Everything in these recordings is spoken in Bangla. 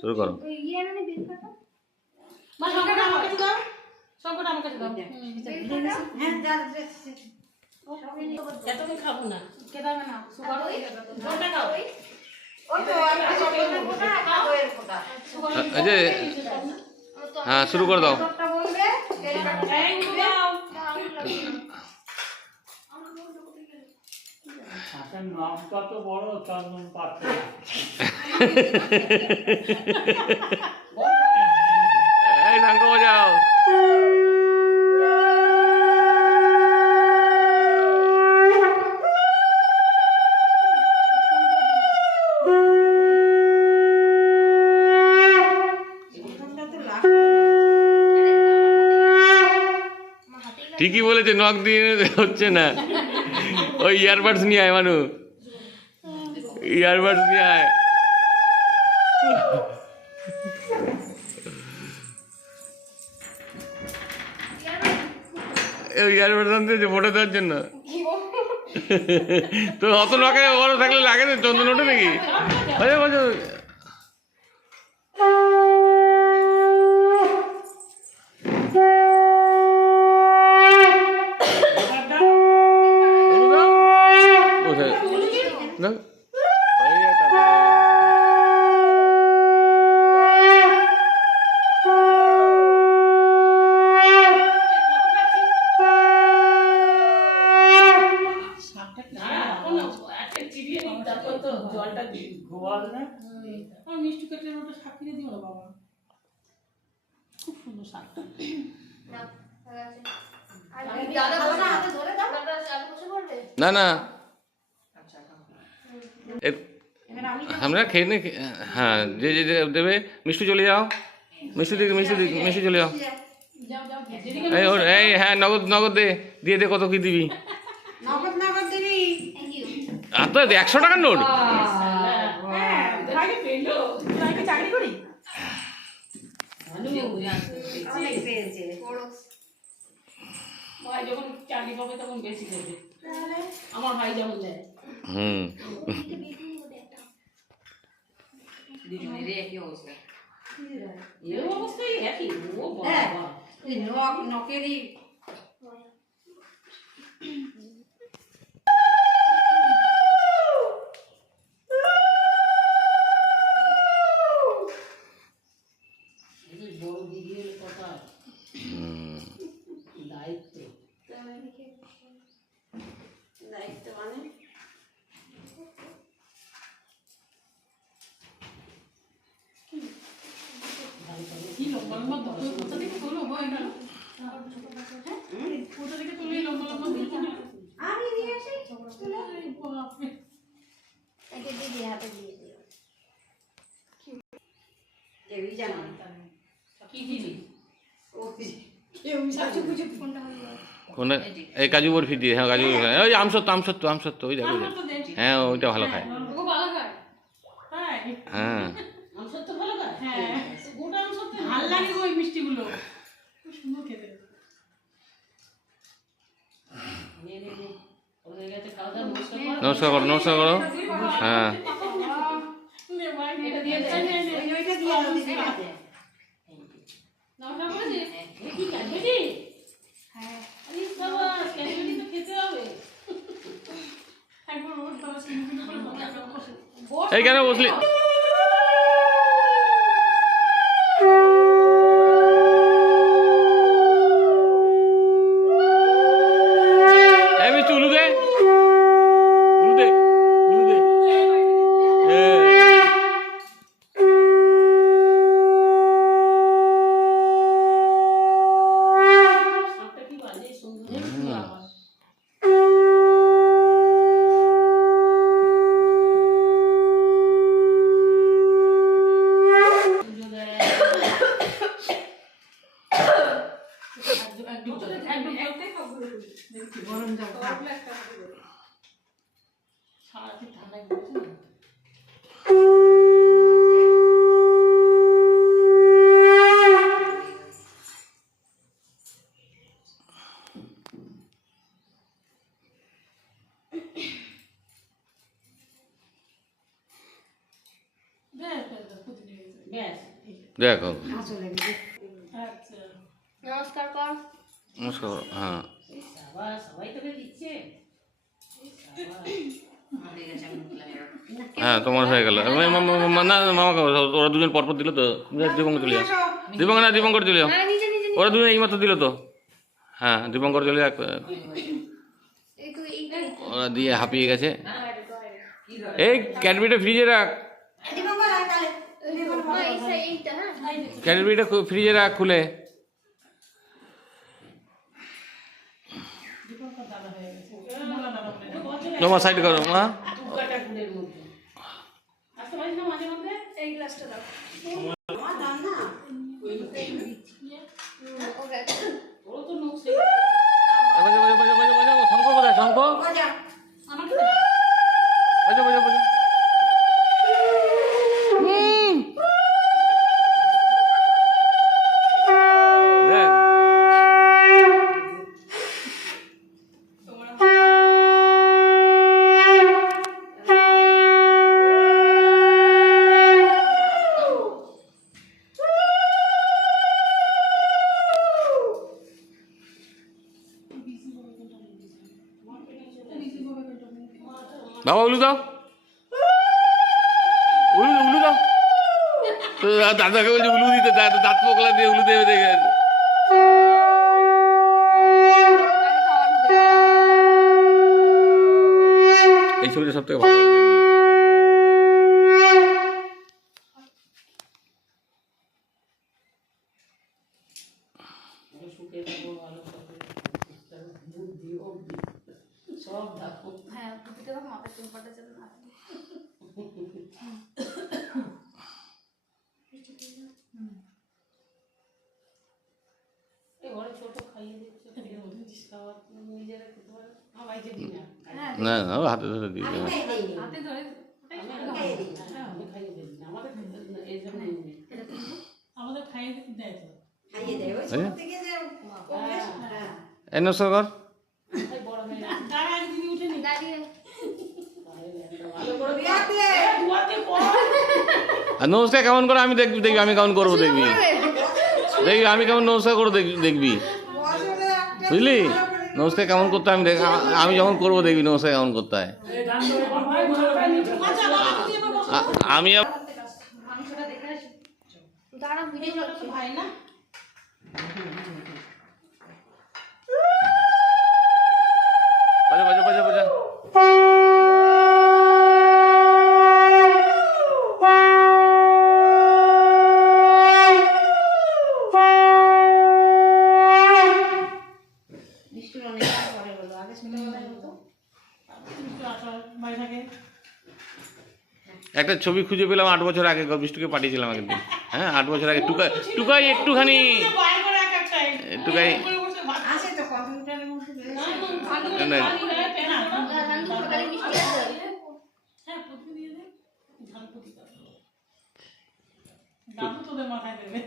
শুরু করো। খাবো না হ্যাঁ শুরু করে দাও। নামটা তো বড় চন্দন পাত্র। এই শঙ্খ বাজাও। ঠিকই বলেছে, নখ দিয়ে হচ্ছে না। ওই ইয়ারবাডস নিয়ে আয় মানু, ইয়ারবাডস নিয়ে আয়। ইয়ারবাডস আনতে ফটো দেওয়ার জন্য। তো অত নখে বড় থাকলে লাগে না, চন্দন ওঠে নাকি? মিষ্টি কেটের ওটা সাকিয়ে দিও না বাবা, খুব সুন্দর শাকটা। না না আমরা খেয়ে নে। হ্যাঁ যে যে দেবে মিষ্টি চলে যাও, মিষ্টি দিকে মিষ্টি চলে যাও। এই ওর এই হ্যাঁ নগদ নগদ দিয়ে দে, কত কি দিবি? আর তো 100 টাকার নোট। চাকরি করি ভাই, যখন চাকরি পাবে তখন বেশি করবে। আমার ভাই যেমন দেয়। একই অবস্থা, এই অবস্থায় একই। ও বাবা, নকেরই বড় দিদি কথা, দায়িত্ব দায়িত্ব মানে কি লম্বা লম্বা কোথা থেকে তোলো হয় না? কোথা থেকে তুলে লম্বা লম্বা আমি নিয়ে আসি। একে দিয়ে হাতে দিয়ে দিও। কেউই জানে না কি জিনিস। ও কেউ সাথে কিছু ফোনটা হলো কোনে এই কাজু বরফি দিয়ে। হ্যাঁ কাজু বরফি, ওই আমসত্ব ওই দেখো। হ্যাঁ ওইটা ভালো খায়। ও ভালো খায়। হ্যাঁ হ্যাঁ আমসত্ব ভালো খায়। হ্যাঁ গোটা আমসত্ব ভালো লাগে ওই মিষ্টিগুলো, খুব সুন্দর খেতে। নে নে নে ওদের কাছে খাওয়া দাওয়া নমস্কার করো। হ্যাঁ নে ভাই, এটা দিয়ে দে, ওইটা দিয়ে দাও। নমস্কার করে দে। কি কাটবে? হ্যাঁ আরে বাবা, ক্যান্ডি তো খেতে হবে। একবার ওর বাবা সিনেমা করে বসে। এই কেন বসলি? গরম জল সারাদিন ঠান্ডায় বসে না। ব্যাস। দেখো আচ্ছা। নমস্কার কর। নমস্কার হ্যাঁ এই সাবাস, সবাই তোকে দিচ্ছে। এই সাবাস। হ্যাঁ তোমার হয়ে গেল না মামাকে ওরা দুজন পরপর দিল তো দীপঙ্কর চলে যাও দীপঙ্কর না দীপঙ্কর চলে যাও হ্যাঁ নিচে নিচে নিচে। ওরা দুজন এইমাত্র দিল তো হ্যাঁ দীপঙ্কর চলে যাক এই তো এইটাই। ওরা দিয়ে হাঁপিয়ে গেছে এই ক্যাডবেরিটা ফ্রিজে রাখ মা এইটা হ্যাঁ। ক্যাডবেরিটা ফ্রিজে রাখ খুলে দীপঙ্কর দাদা হয়ে গেছে। মোলা দাদা বলে। তোমার সাইড করো মা দুগাটা গুড়ের মধ্যে। আসতে পারিস না মাঝে মধ্যে? এই গ্লাসটা দাও। ওকে। ওরও তো নখ সে। শঙ্খ কোথায় শঙ্খ আমাকে দে। বাজা বাজা বাজা বাবা উলু দাও উলু উলু দাও তো দাদাকে বলছে উলু দিতে দাঁত পোকলা দিয়ে উলু দেবে দেখে এই ছবিটা সব থেকে ভালো দেখবি। ওকে শুকে দেবো ভালো করে। বুদ্ধি অবধি সব দেখো। হ্যাঁ বুঝতে পারো মাথার চুল পাটা যাবে না। এই ঘরে ছোট খাইয়ে দিচ্ছে। ফের বলছিস খাওয়া নিজেরা খেতে পারে। আমার বাড়িতে দিই না। হ্যাঁ না না ও হাতে ধরে দিয়ে দেবে। হাতে ধরে আমি খাইয়ে দিই না। আমাদের এই জন্য আমাদের খাইয়ে দেয় তো। এই নমস্কার কর এই বড় হয়ে গেছে। দাঁড়া একদিন উঠে নি। দাঁড়িয়ে ভালো করে দুয়াতে পড়। আর নমস্কার কেমন করে আমি দেখবি দেখবি আমি কেমন করবো দেখবি দেখবি আমি কেমন নমস্কার করে দেখবি বুঝলি নমস্কার কেমন করতে আমি দেখ আমি যখন করবো দেখবি নমস্কার কেমন করতে হয় আমি মাংসটা দেখে আসি। দাঁড়া ভিডিও করছি। ভাই না বাজা বাজা বাজা বাজা বৃষ্টির অনেক পরে হলো আগে ছোটবেলায় হতো। বাইরে একটা ছবি খুঁজে পেলাম 8 বছর আগে বিষ্টুকে পাঠিয়েছিলাম একদিন হ্যাঁ 8 বছর আগে টুকাই একটুখানি বাইরে করে এক এক সাইড টুকাই আছে তো কম্পিউটারের মধ্যে বের না হয়েছে। না। নানু সকালে মিষ্টি আছে। হ্যাঁ পুঁতি দিয়ে দে ঝাল পুঁতি দাদু তোদের মাথায় দেবে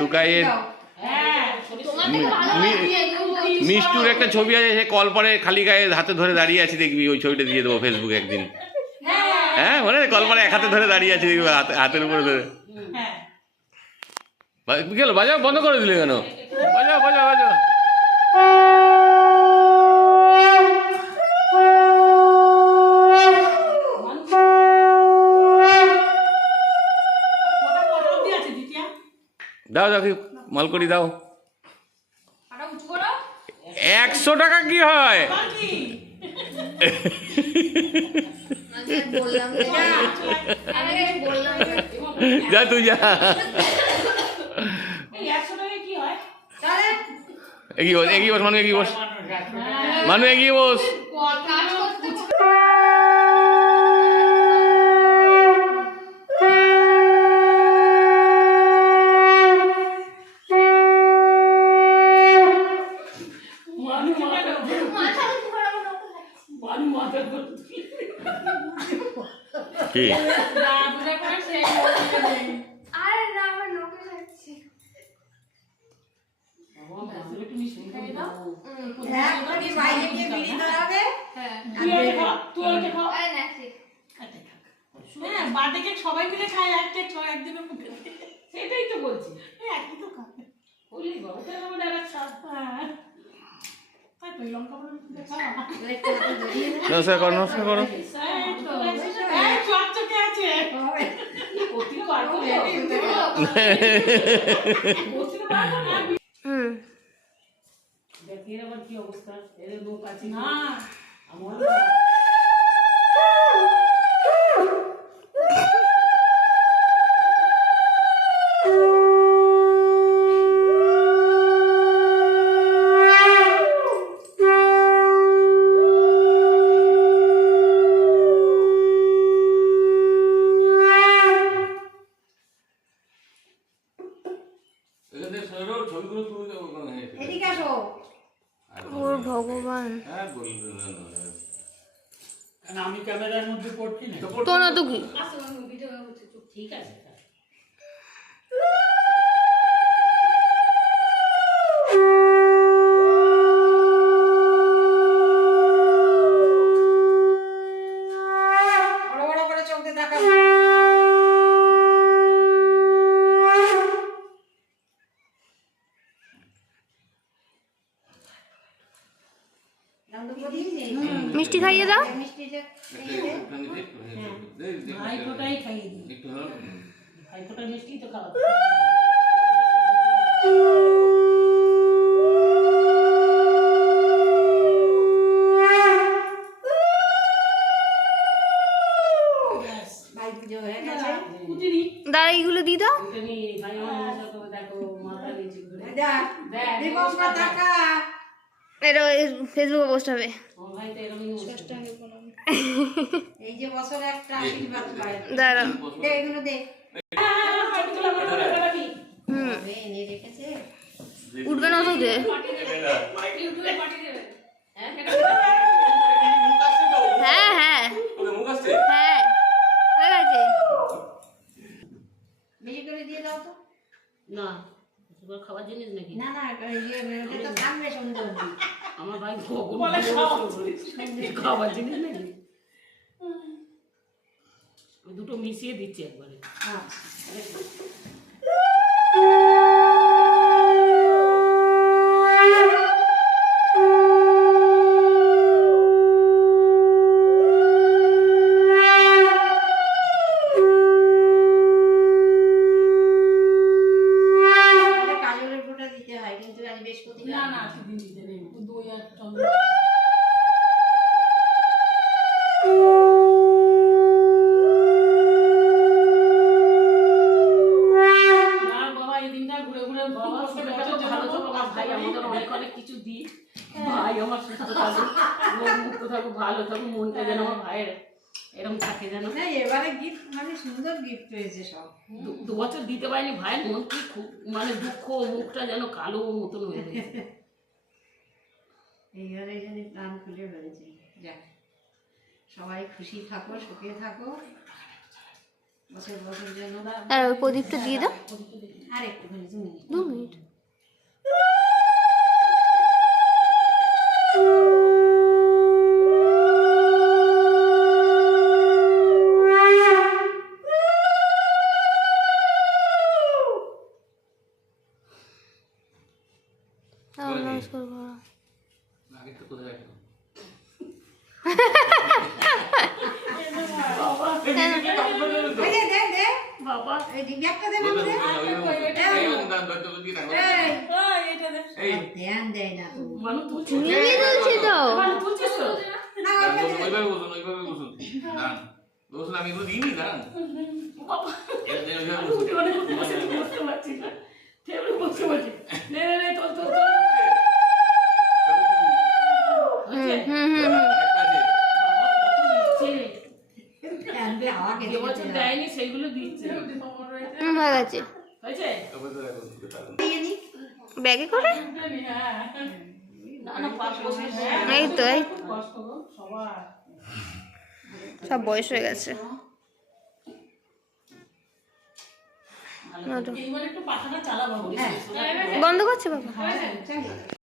টুকাইয়ের হ্যাঁ তোমার থেকে ভালো লাগছে একদম। মিষ্টুর একটা ছবি আছে সে কল পরে খালি গায়ে হাতে ধরে দাঁড়িয়ে আছে দেখবি ওই ছবিটা দিয়ে দেবো ফেসবুকে একদিন হ্যাঁ মনে কল পরে এক হাতে ধরে দাঁড়িয়ে আছে দেখবি হাতের উপরে ধরে হ্যাঁ গেল বাজাও বন্ধ করে দিলে কেন বাজাও বাজাও বাজাও দাও দেখি মালকড়ি দাও পাটা উঁচু করো। 100 টাকা কি হয় আগে বললাম না। আগে বললাম না। যা তুই যা এই 100 টাকায় কি হয় চলে এগিয়ে বস মানু এগিয়ে বস মানু এগিয়ে বস কাজ করতে মাথা উঁচু করো মাথা কি আরে না আমার নখে লাগছে। হ্যাঁ। তুই খা তুই খা আরে না ঠিক। হ্যাঁ বার্থডে কেক সবাই মিলে খায়, এক কেক সবাই একদিনের মুখে দিয়ে। সেটাই তো বলছি, একই তো খাবে। বলি বাবু কেন আমার ডাইরেক্ট স্বাদ। হ্যাঁ তাই তো লঙ্কা বড় খাওয়া। নমস্কার করো, নমস্কার করো। এই চকচকে আছে। কতির বার করে দেখি আবার কি অবস্থা, এর লোক আছে না আমার। ছবিগুলো তুলে দেবো ওখানে। এদিকে আসো। ওর ভগবান, হ্যাঁ বলবেন না, কারণ আমি ক্যামেরার মধ্যে পড়ছি না। তো না তো কি ঠিক আছে বড় বড় করে চোখ দিয়ে তাকাও। মিষ্টি খাইয়ে দাও। মিষ্টিটা ভাইফোঁটাই খাইয়ে দিই, একটু হলো। ভাইফোঁটা মিষ্টি তো খাওয়া। ভাই পুজো হয়ে গেছে। কুটিরি দাঁড়া, এইগুলো দিয়ে দাও। এটা নিয়ে ভাই আমার সাথে দেখো মাথা নিচে ঘুরে যা দেখ দীপকটা তাকা। এটা ফেসবুকে পোস্ট হবে। আমার ভাই তো এরকমই বসে। এই যে বছরে একটা আশীর্বাদ পায়। দাঁড়া, দে এগুলো দে। হুম, তবে এনে রেখেছে। উঠবে না তো দে। হ্যাঁ হ্যাঁ মুখ আসছে। হ্যাঁ, হয়ে গেছে। বেশি করে দিয়ে দাও তো। না সুগার খাওয়ার জিনিস নাকি? না না ইয়ে ওটা তো থাকবে সন্ধ্যে অবধি। আমার ভাই খাওয়ার জিনিস নাকি? আমি দুটো মিশিয়ে দিচ্ছি একবারে। আমাদের কাজলের ফোঁটা দিতে হয় কিন্তু আজ বৃহস্পতিবার। না না আজকে দিন দিতে নেই, দই আর চন্দন। না বাবা এই দিনটা ঘুরে ঘুরে বাবা শরীরটা তো ভালো থাকো, আমার ভাই আমাদের অনেক অনেক কিছু দিই। ভাই আমার সুস্থ থাকো, রোগ মুক্ত থাকো, ভালো থাকো, মনটা যেন আমার ভাইয়ের এরকম থাকে যেন। না এবারে গিফট মানে সুন্দর গিফট হয়েছে সব। দু বছর দিতে পারিনি, ভাইয়ের মন কি খুব মানে দুঃখ, মুখটা যেন কালো মতন হয়ে গেছে। এইবারে এই জন্য প্রাণ খুলে বেড়েছে। যাক সবাই খুশি থাকো, সুখে থাকো, বছর বছর যেন। আর ওই প্রদীপটা দিয়ে দাও। আর একটুখানি তুমি 2 মিনিট। নমস্কার করো। আগে তো কোথায় রাখো? ওই দে দে দে বাবা এই ব্যাগটা দে বাবু দে। এই ধ্যান দেয় না তো। মানু তুলছে, মিমি তুলছে তো। মানু তুলছিস তো? না ওইটা দে। ওইভাবে বসুন, ওইভাবে বসুন। দাঁড়ান। বসুন, আমি এগুলো দিইনি, দাঁড়ান। বাবা ওইভাবে আমি বসুন। উঠে অনেক বসতে পারছি না, টেবিলে বসতে পারছি। নে নে নে তোল তোল তোল। হয়েছে? হুম হুম হুম। আরেকটা আছে। বাবা কত দিচ্ছে, ধ্যান দে হাওয়া যে খেতে বছর খেতে দেয়নি সেইগুলো দিচ্ছে। হয়ে গেছে। হয়েছে? তারপরে তো রাখুন, দাঁড়ান। দিয়ে নি। ব্যাগে করে না না পাশ বসে এই তো, এই কষ্ট গো সবার। সব বয়স হয়ে গেছে। এইবার একটু পাখাটা চালা বাবু। হ্যাঁ বন্ধ করছে বাবা। চল